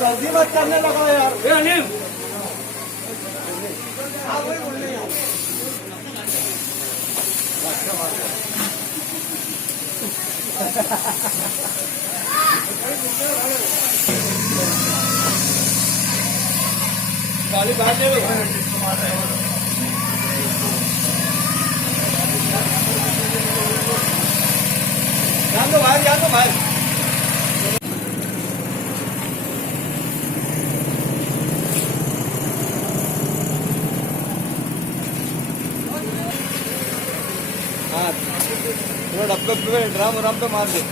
जल्दी मत करने लगा यार। गाड़ी बाहर ले जान दो भाई। हाँ थोड़ा डब्बे ड्राम पे मार दे।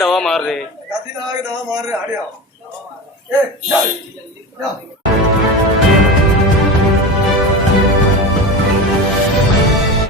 दवा मार रहे दवा मार रहे